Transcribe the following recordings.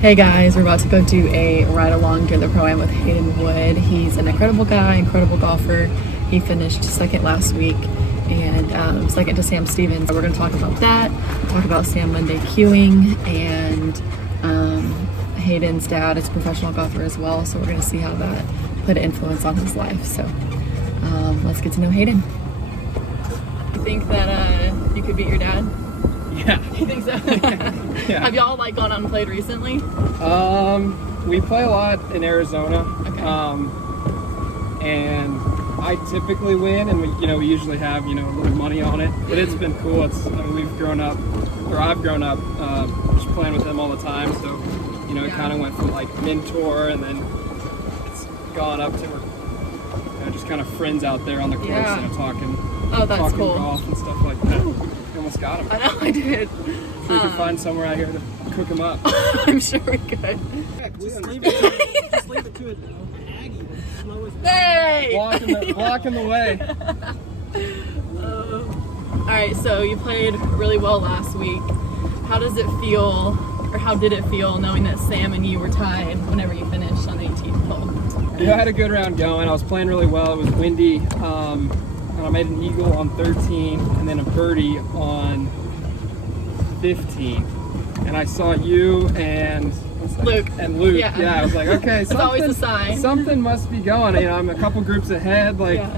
Hey guys, we're about to go do a ride along during the pro-am with Hayden Wood. He's an incredible guy, incredible golfer. He finished second last week and second to Sam Stevens. We're going to talk about that, talk about Sam Monday queuing, and Hayden's dad is a professional golfer as well, so we're going to see how that put an influence on his life. So let's get to know Hayden. You think that you could beat your dad? Yeah. You think so? Yeah. Have y'all gone out and played recently? We play a lot in Arizona. Okay. And I typically win, and we usually have a little money on it. But it's been cool. I've grown up just playing with him all the time. So it kind of went from like mentor, and then it's gone up to we're just kind of friends out there on the course, talking. Oh, that's talking cool. Golf and stuff like that. You almost got him. I know, I did. So we could find somewhere out here to cook him up. I'm sure we could. Just leave it to it. Aggie, slow as Hey! Blocking the way. All right, so you played really well last week. How does it feel, or how did it feel knowing that Sam and you were tied whenever you finished on the 18th hole? Yeah, I had a good round going. I was playing really well. It was windy. And I made an eagle on 13 and then a birdie on 15. And I saw you and Luke. Yeah, I was like, okay, It's always a sign. Something must be going. I'm a couple groups ahead. I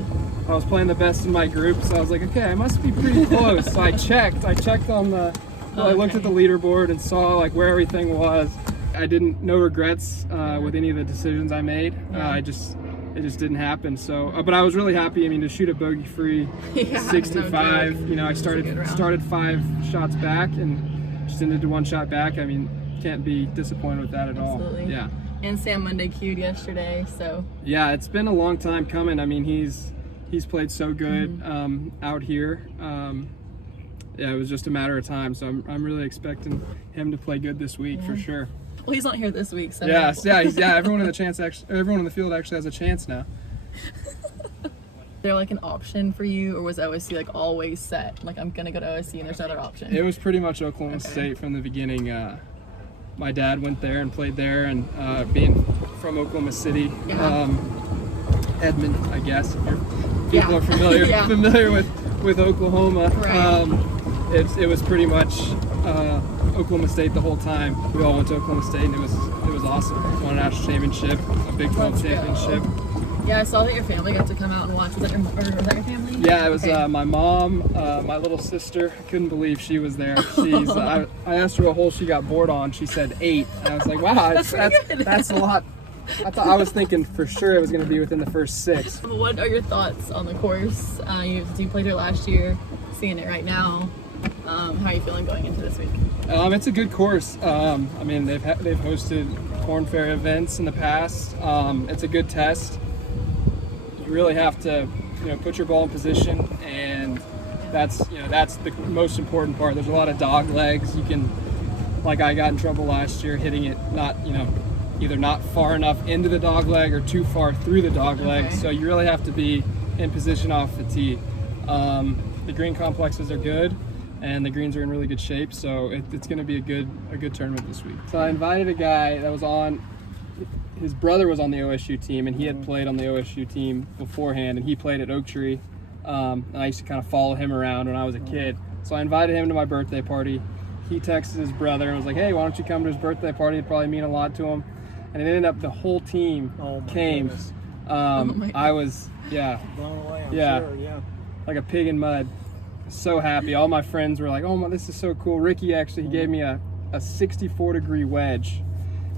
was playing the best in my group, so I was like, okay, I must be pretty close. So I checked on the. I looked at the leaderboard and saw where everything was. I no regrets with any of the decisions I made. It just didn't happen. So, but I was really happy. To shoot a bogey-free 65. No, I started 5 shots back and just ended to 1 shot back. Can't be disappointed with that at Absolutely. all. Yeah. And Sam Monday queued yesterday, so. Yeah, it's been a long time coming. He's played so good out here. It was just a matter of time. So I'm really expecting him to play good this week for sure. Well, he's not here this week, so. Yeah. Everyone in the field actually has a chance now. Is there an option for you, or was OSU always set? I'm gonna go to OSU and there's no other option. It was pretty much Oklahoma State from the beginning. My dad went there and played there, and being from Oklahoma City, Edmond, I guess. If people are familiar with Oklahoma. Right. It was pretty much Oklahoma State the whole time. We all went to Oklahoma State, and it was awesome. Won a national championship, a Big 12 championship. Yeah, I saw that your family got to come out and watch. Was that your family? Yeah, it was my mom, my little sister. I couldn't believe she was there. She's. I asked her what hole she got bored on. She said 8. And I was like, wow, that's a lot. I was thinking for sure it was going to be within the first 6. What are your thoughts on the course? You played here last year, seeing it right now. How are you feeling going into this week? It's a good course. They've hosted Corn Fair events in the past. It's a good test. You really have to, put your ball in position, and that's the most important part. There's a lot of dog legs. You can, I got in trouble last year hitting it not, either not far enough into the dog leg or too far through the dog leg. So you really have to be in position off the tee. The green complexes are good, and the greens are in really good shape. So it's going to be a good tournament this week. So I invited a guy that was on. His brother was on the OSU team, and he had played on the OSU team beforehand, and he played at Oak Tree. And I used to kind of follow him around when I was a kid. So I invited him to my birthday party. He texted his brother and was like, hey, why don't you come to his birthday party? It'd probably mean a lot to him. And it ended up the whole team came. I was, blown away, I'm sure, like a pig in mud. So happy. All my friends were like, oh, this is so cool. Ricky actually, he gave me a 64-degree wedge,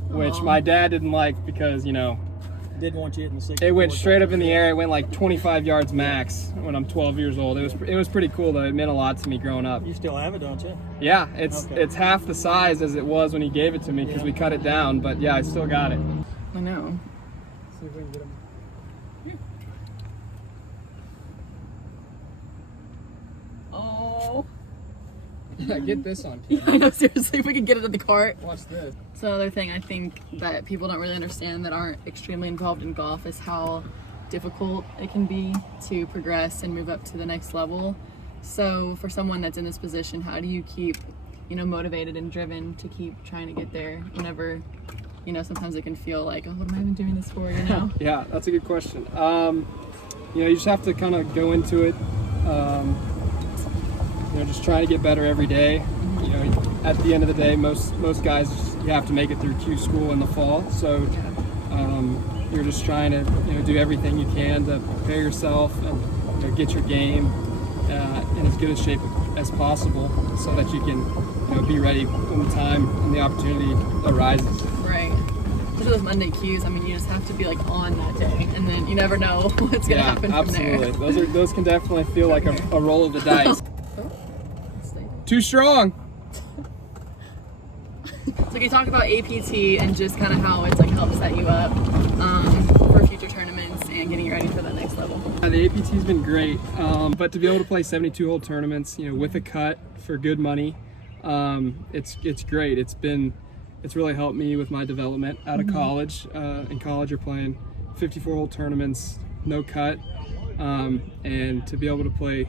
which my dad didn't like because, didn't want you hitting the 60. It went straight up in the air. It went 25 yards max when I'm 12 years old. It was pretty cool, though. It meant a lot to me growing up. You still have it, don't you? Yeah, it's half the size as it was when he gave it to me because we cut it down. But yeah, I still got it. I know. See if we can get him. Oh. Yeah, get this on. I know, seriously, if we could get it in the cart. Watch this. So another thing I think that people don't really understand that aren't extremely involved in golf is how difficult it can be to progress and move up to the next level. So for someone that's in this position, how do you keep motivated and driven to keep trying to get there whenever, sometimes it can feel like, oh, what am I even doing this for, Yeah, that's a good question. You just have to kind of go into it, just trying to get better every day. At the end of the day, most guys, you have to make it through Q school in the fall. So you're just trying to do everything you can to prepare yourself and get your game in as good a shape as possible, so that you can be ready when the time and the opportunity arises. Right. Those are those Monday cues. I mean, you just have to be like on that day, and then you never know what's gonna happen from there. Absolutely. Those can definitely feel like a roll of the dice. Too strong. So can you talk about APT and just kind of how it's like helped set you up for future tournaments and getting you ready for that next level? The APT's been great, but to be able to play 72-hole tournaments, with a cut for good money, it's great. It's really helped me with my development out of college. In college, you're playing 54-hole tournaments, no cut, and to be able to play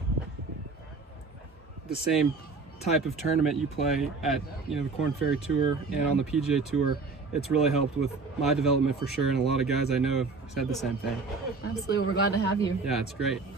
the same type of tournament you play at the Korn Ferry Tour and on the PGA Tour, it's really helped with my development for sure, and a lot of guys I know have said the same thing. Absolutely. Well, we're glad to have you. Yeah, it's great.